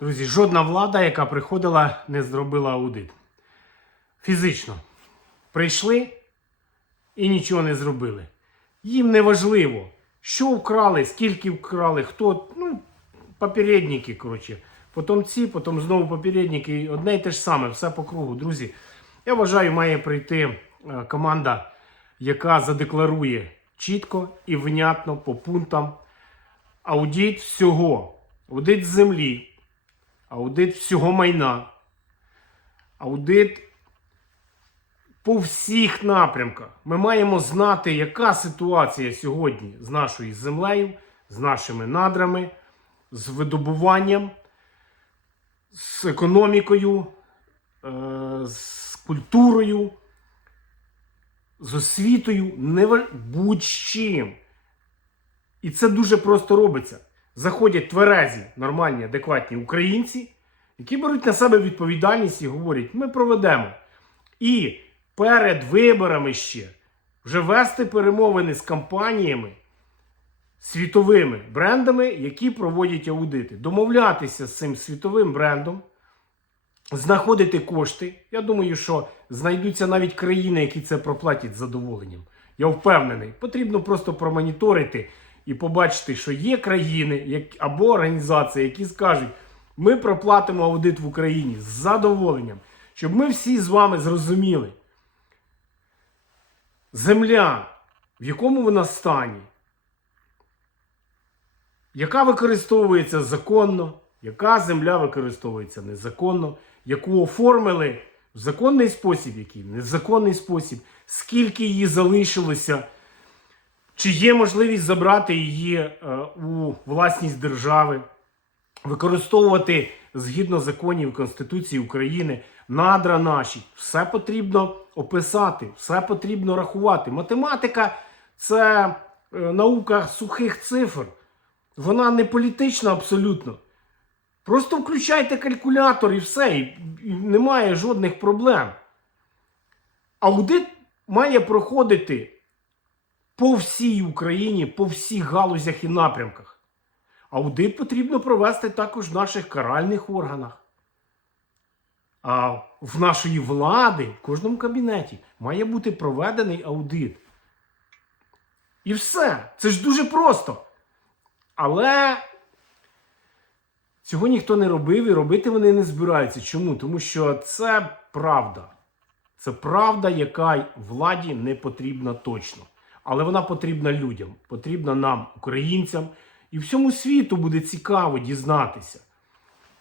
Друзі, жодна влада, яка приходила, не зробила аудит. Фізично. Прийшли і нічого не зробили. Їм не важливо, що вкрали, скільки вкрали, хто. Ну, попередники, коротше. Потім ці, потім знову попередники. Одне й те ж саме, все по кругу. Друзі, я вважаю, має прийти е, команда, яка задекларує чітко і внятно по пунктам аудит всього. Аудит землі, аудит всього майна, аудит по всіх напрямках. Ми маємо знати, яка ситуація сьогодні з нашою землею, з нашими надрами, з видобуванням, з економікою, е, з культурою, з освітою, не будь-чим. І це дуже просто робиться. Заходять тверезі, нормальні, адекватні українці, які беруть на себе відповідальність і говорять, ми проведемо. І перед виборами ще вже вести перемовини з компаніями, світовими брендами, які проводять аудити. Домовлятися з цим світовим брендом, знаходити кошти. Я думаю, що знайдуться навіть країни, які це проплатять задоволенням. Я впевнений. Потрібно просто промоніторити і побачити, що є країни або організації, які скажуть, ми проплатимо аудит в Україні з задоволенням, щоб ми всі з вами зрозуміли. Земля, в якому вона стані, яка використовується законно, яка земля використовується незаконно, яку оформили в законний спосіб, який в незаконний спосіб, скільки її залишилося, чи є можливість забрати її е, у власність держави, використовувати згідно законів Конституції України надра наші. Все потрібно описати, все потрібно рахувати. Математика це е, наука сухих цифр. Вона не політична абсолютно. Просто включайте калькулятор і все, і, немає жодних проблем. Аудит має проходити по всій Україні, по всіх галузях і напрямках. Аудит потрібно провести також в наших каральних органах. А в нашої влади, в кожному кабінеті, має бути проведений аудит. І все. Це ж дуже просто. Але цього ніхто не робив і робити вони не збираються. Чому? Тому що це правда. Це правда, яка владі не потрібна точно. Але вона потрібна людям, потрібна нам, українцям, і всьому світу буде цікаво дізнатися,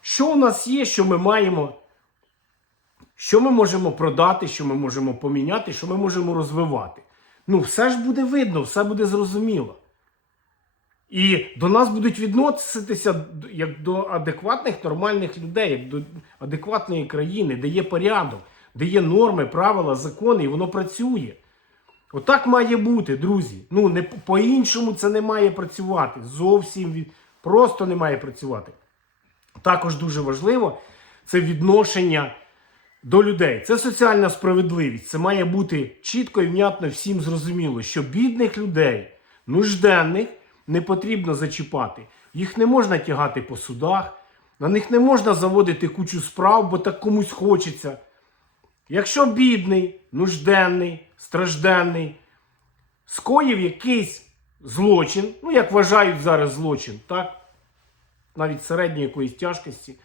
що у нас є, що ми маємо, що ми можемо продати, що ми можемо поміняти, що ми можемо розвивати. Ну, все ж буде видно, все буде зрозуміло. І до нас будуть відноситися як до адекватних нормальних людей, як до адекватної країни, де є порядок, де є норми, правила, закони, і воно працює. Отак має бути, друзі. Ну, не по-іншому це не має працювати. Зовсім від... просто не має працювати. Також дуже важливо це відношення до людей. Це соціальна справедливість. Це має бути чітко і внятно всім зрозуміло, що бідних людей, нужденних не потрібно зачіпати. Їх не можна тягати по судах, на них не можна заводити кучу справ, бо так комусь хочеться. Якщо бідний, нужденний, стражденний, скоїв якийсь злочин, ну як вважають зараз злочин, так? навіть середньої якоїсь тяжкості,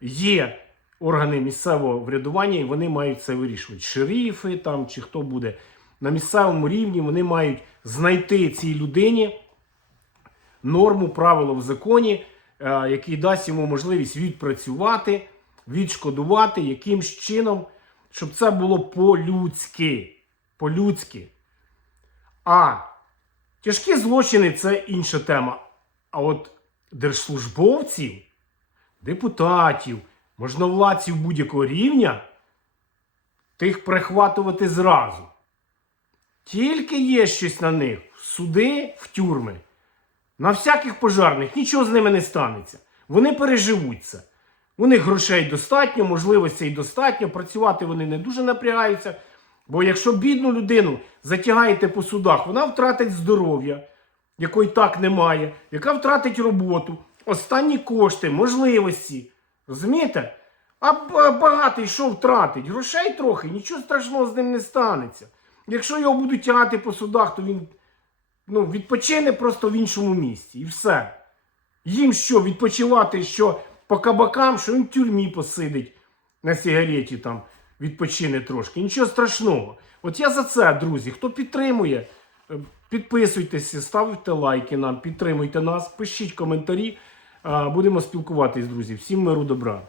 є органи місцевого врядування, і вони мають це вирішувати. Шерифи там чи хто буде на місцевому рівні, вони мають знайти цій людині норму, правило в законі, е, який дасть йому можливість відпрацювати, відшкодувати якимсь чином, щоб це було по-людськи. По-людськи. А тяжкі злочини це інша тема. А от держслужбовців, депутатів, можновладців будь-якого рівня, тих прихватувати зразу. Тільки є щось на них в суди, в тюрми. На всяких пожарних нічого з ними не станеться. Вони переживуть це. У них грошей достатньо, можливостей достатньо, працювати вони не дуже напрягаються. Бо якщо бідну людину затягаєте по судах, вона втратить здоров'я, якої так немає, яка втратить роботу, останні кошти, можливості. Розумієте? А багатий що втратить? Грошей трохи, нічого страшного з ним не станеться. Якщо його будуть тягати по судах, то він ну, відпочине просто в іншому місці. І все. Їм що, відпочивати, що по кабакам, що він в тюрмі посидить на сигареті там, відпочине трошки. Нічого страшного. От я за це, друзі. Хто підтримує, підписуйтесь, підписуйтеся, ставте лайки нам, підтримуйте нас, пишіть коментарі. Будемо спілкуватись, друзі. Всім миру добра.